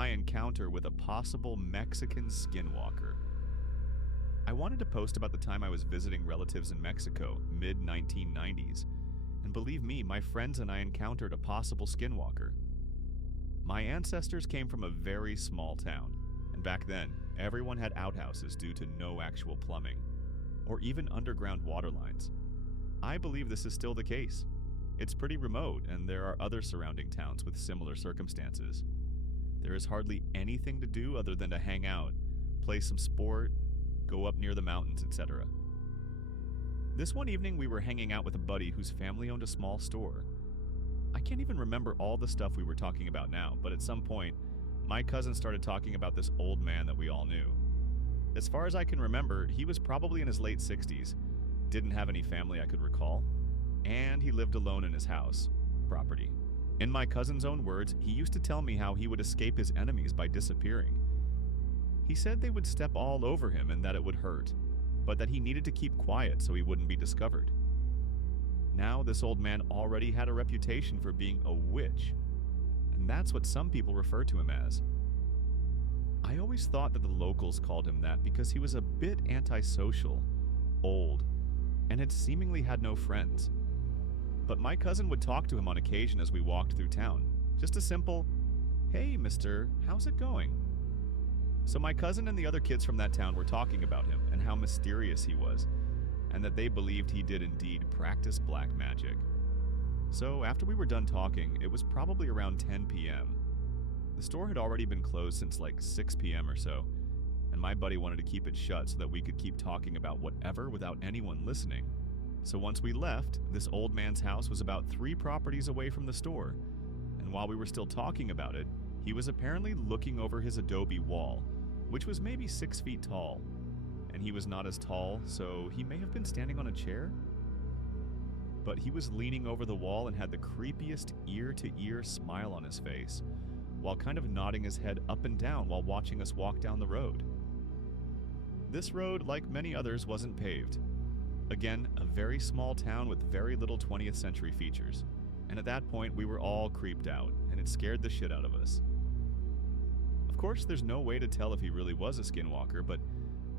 my encounter with a possible Mexican skinwalker. I wanted to post about the time I was visiting relatives in Mexico, mid-1990s, and believe me, my friends and I encountered a possible skinwalker. My ancestors came from a very small town, and back then, everyone had outhouses due to no actual plumbing, or even underground water lines. I believe this is still the case. It's pretty remote, and there are other surrounding towns with similar circumstances. There is hardly anything to do other than to hang out, play some sport, go up near the mountains, etc. This one evening we were hanging out with a buddy whose family owned a small store. I can't even remember all the stuff we were talking about now, but at some point, my cousin started talking about this old man that we all knew. As far as I can remember, he was probably in his late 60s, didn't have any family I could recall, and he lived alone in his house, property. In my cousin's own words, he used to tell me how he would escape his enemies by disappearing. He said they would step all over him and that it would hurt, but that he needed to keep quiet so he wouldn't be discovered. Now, this old man already had a reputation for being a witch, and that's what some people refer to him as. I always thought that the locals called him that because he was a bit antisocial, old, and had seemingly had no friends. But my cousin would talk to him on occasion as we walked through town. Just a simple, "Hey, mister, how's it going?" So my cousin and the other kids from that town were talking about him and how mysterious he was, and that they believed he did indeed practice black magic. So after we were done talking, it was probably around 10 p.m. The store had already been closed since like 6 p.m. or so, and my buddy wanted to keep it shut so that we could keep talking about whatever without anyone listening. So once we left, this old man's house was about 3 properties away from the store, and while we were still talking about it, he was apparently looking over his adobe wall, which was maybe 6 feet tall, and he was not as tall, so he may have been standing on a chair? But he was leaning over the wall and had the creepiest ear-to-ear smile on his face, while kind of nodding his head up and down while watching us walk down the road. This road, like many others, wasn't paved. Again, a very small town with very little 20th century features, and at that point we were all creeped out, and it scared the shit out of us. Of course, there's no way to tell if he really was a skinwalker, but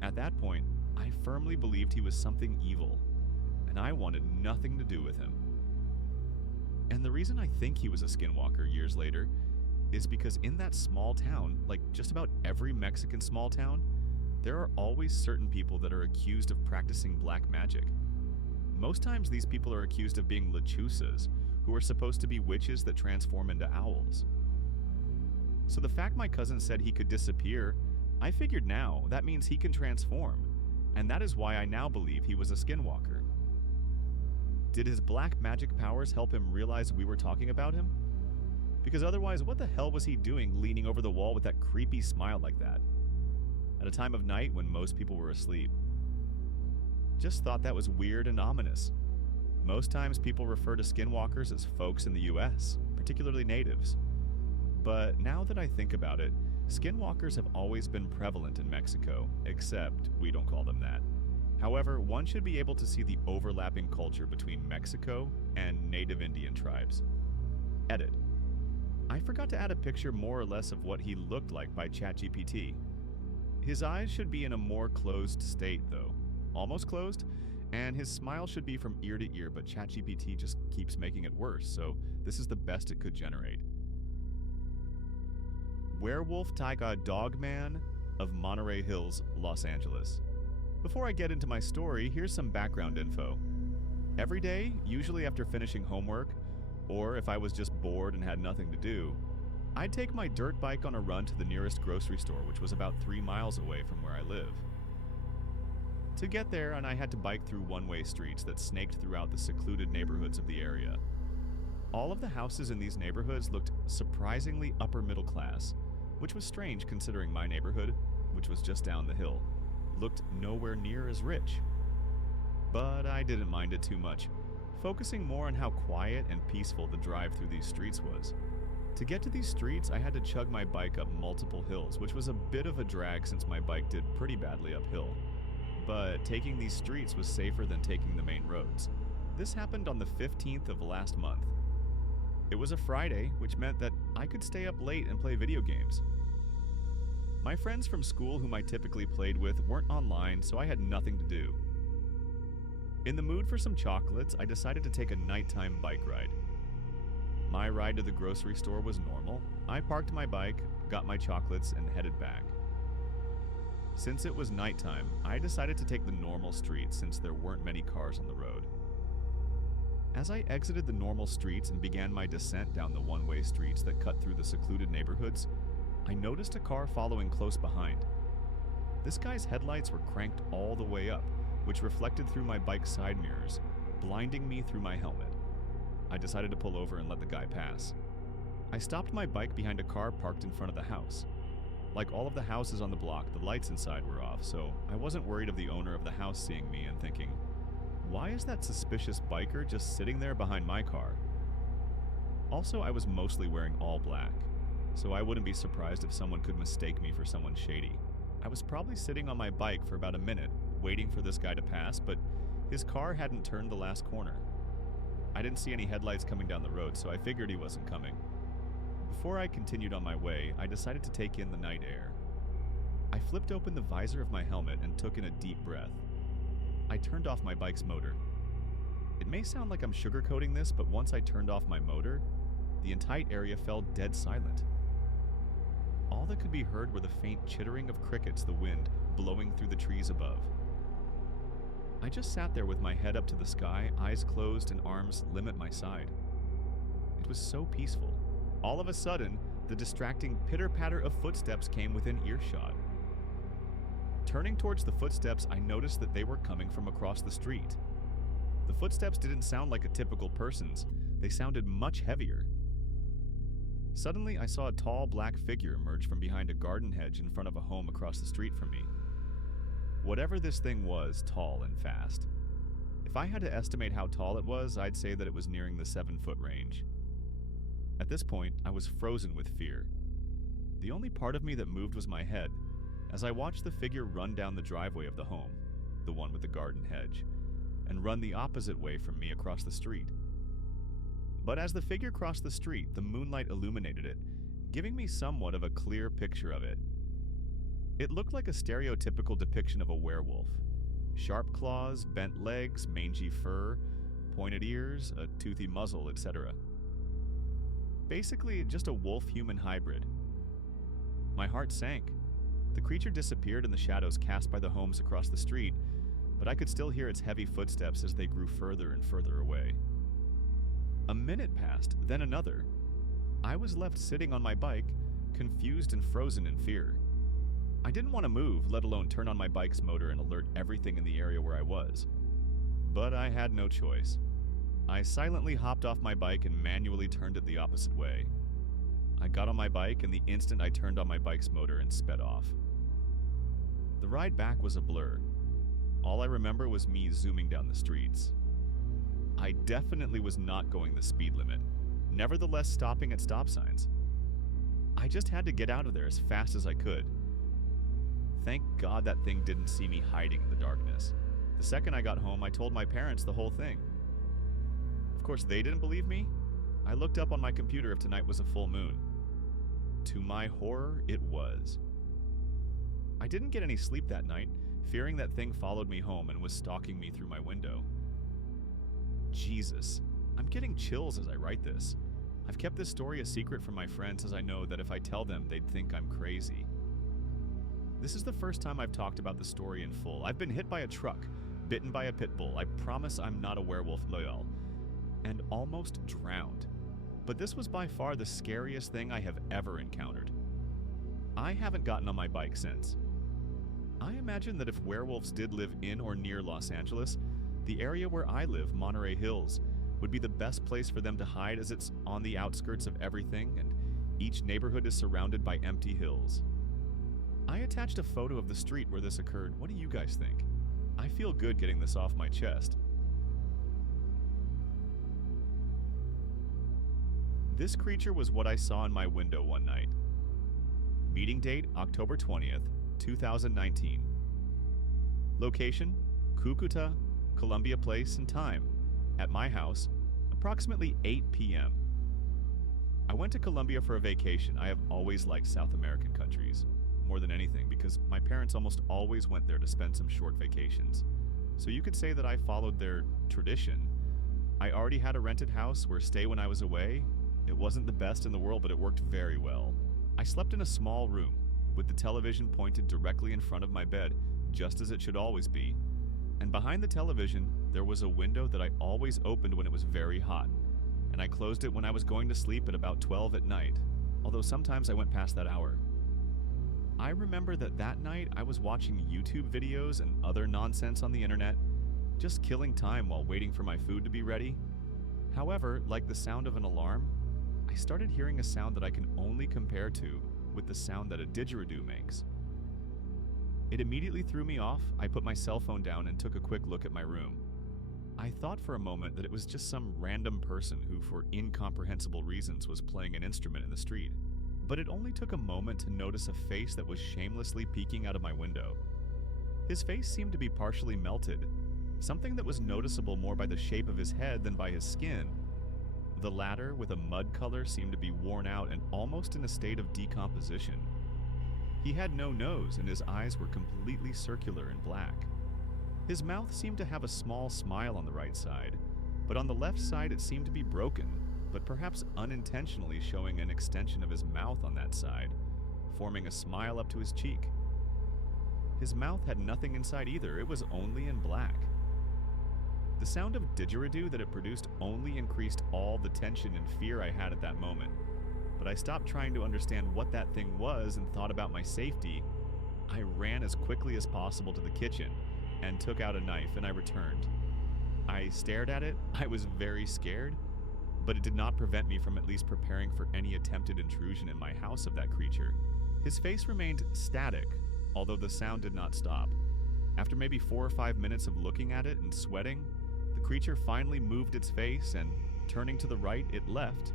at that point, I firmly believed he was something evil, and I wanted nothing to do with him. And the reason I think he was a skinwalker years later is because in that small town, like just about every Mexican small town, there are always certain people that are accused of practicing black magic. Most times these people are accused of being lechuzas, who are supposed to be witches that transform into owls. So the fact my cousin said he could disappear, I figured now that means he can transform, and that is why I now believe he was a skinwalker. Did his black magic powers help him realize we were talking about him? Because otherwise, what the hell was he doing leaning over the wall with that creepy smile like that, at a time of night when most people were asleep? Just thought that was weird and ominous. Most times people refer to skinwalkers as folks in the US, particularly natives. But now that I think about it, skinwalkers have always been prevalent in Mexico, except we don't call them that. However, one should be able to see the overlapping culture between Mexico and native Indian tribes. Edit. I forgot to add a picture more or less of what he looked like by ChatGPT. His eyes should be in a more closed state though. Almost closed, and his smile should be from ear to ear, but ChatGPT just keeps making it worse, so this is the best it could generate. Werewolf Taiga Dogman of Monterey Hills, Los Angeles. Before I get into my story, here's some background info. Every day, usually after finishing homework, or if I was just bored and had nothing to do, I'd take my dirt bike on a run to the nearest grocery store, which was about 3 miles away from where I live. To get there, and I had to bike through one-way streets that snaked throughout the secluded neighborhoods of the area. All of the houses in these neighborhoods looked surprisingly upper middle class, which was strange considering my neighborhood, which was just down the hill, looked nowhere near as rich. But I didn't mind it too much, focusing more on how quiet and peaceful the drive through these streets was. To get to these streets, I had to chug my bike up multiple hills, which was a bit of a drag since my bike did pretty badly uphill. But taking these streets was safer than taking the main roads. This happened on the 15th of last month. It was a Friday, which meant that I could stay up late and play video games. My friends from school whom I typically played with weren't online, so I had nothing to do. In the mood for some chocolates, I decided to take a nighttime bike ride. My ride to the grocery store was normal. I parked my bike, got my chocolates, and headed back. Since it was nighttime, I decided to take the normal streets since there weren't many cars on the road. As I exited the normal streets and began my descent down the one-way streets that cut through the secluded neighborhoods, I noticed a car following close behind. This guy's headlights were cranked all the way up, which reflected through my bike's side mirrors, blinding me through my helmet. I decided to pull over and let the guy pass. I stopped my bike behind a car parked in front of the house. Like all of the houses on the block, the lights inside were off, so I wasn't worried of the owner of the house seeing me and thinking, why is that suspicious biker just sitting there behind my car? Also, I was mostly wearing all black, so I wouldn't be surprised if someone could mistake me for someone shady. I was probably sitting on my bike for about a minute, waiting for this guy to pass, but his car hadn't turned the last corner. I didn't see any headlights coming down the road, so I figured he wasn't coming. Before I continued on my way, I decided to take in the night air. I flipped open the visor of my helmet and took in a deep breath. I turned off my bike's motor. It may sound like I'm sugarcoating this, but once I turned off my motor, the entire area fell dead silent. All that could be heard were the faint chittering of crickets, the wind blowing through the trees above. I just sat there with my head up to the sky, eyes closed and arms limb at my side. It was so peaceful. All of a sudden, the distracting pitter-patter of footsteps came within earshot. Turning towards the footsteps, I noticed that they were coming from across the street. The footsteps didn't sound like a typical person's. They sounded much heavier. Suddenly, I saw a tall black figure emerge from behind a garden hedge in front of a home across the street from me. Whatever this thing was, tall and fast. If I had to estimate how tall it was, I'd say that it was nearing the 7-foot range. At this point, I was frozen with fear. The only part of me that moved was my head, as I watched the figure run down the driveway of the home, the one with the garden hedge, and run the opposite way from me across the street. But as the figure crossed the street, the moonlight illuminated it, giving me somewhat of a clear picture of it. It looked like a stereotypical depiction of a werewolf. Sharp claws, bent legs, mangy fur, pointed ears, a toothy muzzle, etc. Basically, just a wolf-human hybrid. My heart sank. The creature disappeared in the shadows cast by the homes across the street, but I could still hear its heavy footsteps as they grew further and further away. A minute passed, then another. I was left sitting on my bike, confused and frozen in fear. I didn't want to move, let alone turn on my bike's motor and alert everything in the area where I was. But I had no choice. I silently hopped off my bike and manually turned it the opposite way. I got on my bike, and the instant I turned on my bike's motor and sped off. The ride back was a blur. All I remember was me zooming down the streets. I definitely was not going the speed limit, nevertheless stopping at stop signs. I just had to get out of there as fast as I could. Thank God that thing didn't see me hiding in the darkness. The second I got home, I told my parents the whole thing. Of course, they didn't believe me. I looked up on my computer if tonight was a full moon. To my horror, it was. I didn't get any sleep that night, fearing that thing followed me home and was stalking me through my window. Jesus, I'm getting chills as I write this. I've kept this story a secret from my friends as I know that if I tell them, they'd think I'm crazy. This is the first time I've talked about the story in full. I've been hit by a truck, bitten by a pit bull. I promise I'm not a werewolf, loyal, and almost drowned. But this was by far the scariest thing I have ever encountered. I haven't gotten on my bike since. I imagine that if werewolves did live in or near Los Angeles, the area where I live, Monterey Hills, would be the best place for them to hide as it's on the outskirts of everything and each neighborhood is surrounded by empty hills. I attached a photo of the street where this occurred. What do you guys think? I feel good getting this off my chest. This creature was what I saw in my window one night. Meeting date, October 20th, 2019. Location, Cucuta, Columbia Place, and time, at my house, approximately 8 p.m. I went to Colombia for a vacation. I have always liked South American countries. more than anything because my parents almost always went there to spend some short vacations. So you could say that I followed their tradition. I already had a rented house where stay when I was away. It wasn't the best in the world, but it worked very well. I slept in a small room with the television pointed directly in front of my bed, just as it should always be. And behind the television, there was a window that I always opened when it was very hot, and I closed it when I was going to sleep at about 12 at night, although sometimes I went past that hour. I remember that night I was watching YouTube videos and other nonsense on the internet, just killing time while waiting for my food to be ready. However, like the sound of an alarm, I started hearing a sound that I can only compare to with the sound that a didgeridoo makes. It immediately threw me off. I put my cell phone down and took a quick look at my room. I thought for a moment that it was just some random person who, for incomprehensible reasons, was playing an instrument in the street. But it only took a moment to notice a face that was shamelessly peeking out of my window. His face seemed to be partially melted, something that was noticeable more by the shape of his head than by his skin. The latter, with a mud color, seemed to be worn out and almost in a state of decomposition. He had no nose and his eyes were completely circular and black. His mouth seemed to have a small smile on the right side, but on the left side it seemed to be broken, but perhaps unintentionally showing an extension of his mouth on that side, forming a smile up to his cheek. His mouth had nothing inside either, it was only in black. The sound of didgeridoo that it produced only increased all the tension and fear I had at that moment. But I stopped trying to understand what that thing was and thought about my safety. I ran as quickly as possible to the kitchen and took out a knife, and I returned. I stared at it. I was very scared, but it did not prevent me from at least preparing for any attempted intrusion in my house of that creature. His face remained static, although the sound did not stop. After maybe 4 or 5 minutes of looking at it and sweating, the creature finally moved its face and, turning to the right, it left,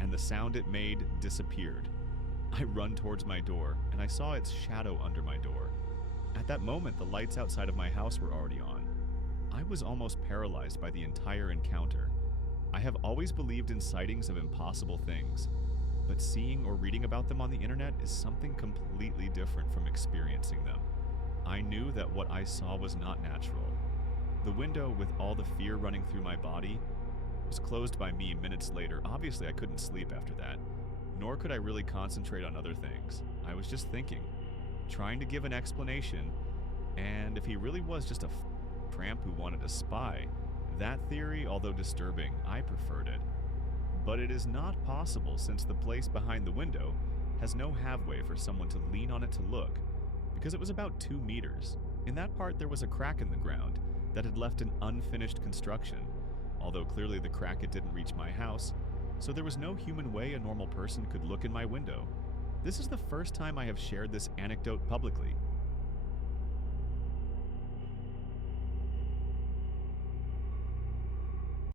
and the sound it made disappeared. I run towards my door, and I saw its shadow under my door. At that moment, the lights outside of my house were already on. I was almost paralyzed by the entire encounter. I have always believed in sightings of impossible things, but seeing or reading about them on the internet is something completely different from experiencing them. I knew that what I saw was not natural. The window, with all the fear running through my body, was closed by me minutes later. Obviously, I couldn't sleep after that, nor could I really concentrate on other things. I was just thinking, trying to give an explanation, and if he really was just a tramp who wanted to spy, that theory, although disturbing, I preferred it. But it is not possible since the place behind the window has no halfway for someone to lean on it to look, because it was about 2 meters. In that part, there was a crack in the ground that had left an unfinished construction, although clearly the crack it didn't reach my house, so there was no human way a normal person could look in my window. This is the first time I have shared this anecdote publicly,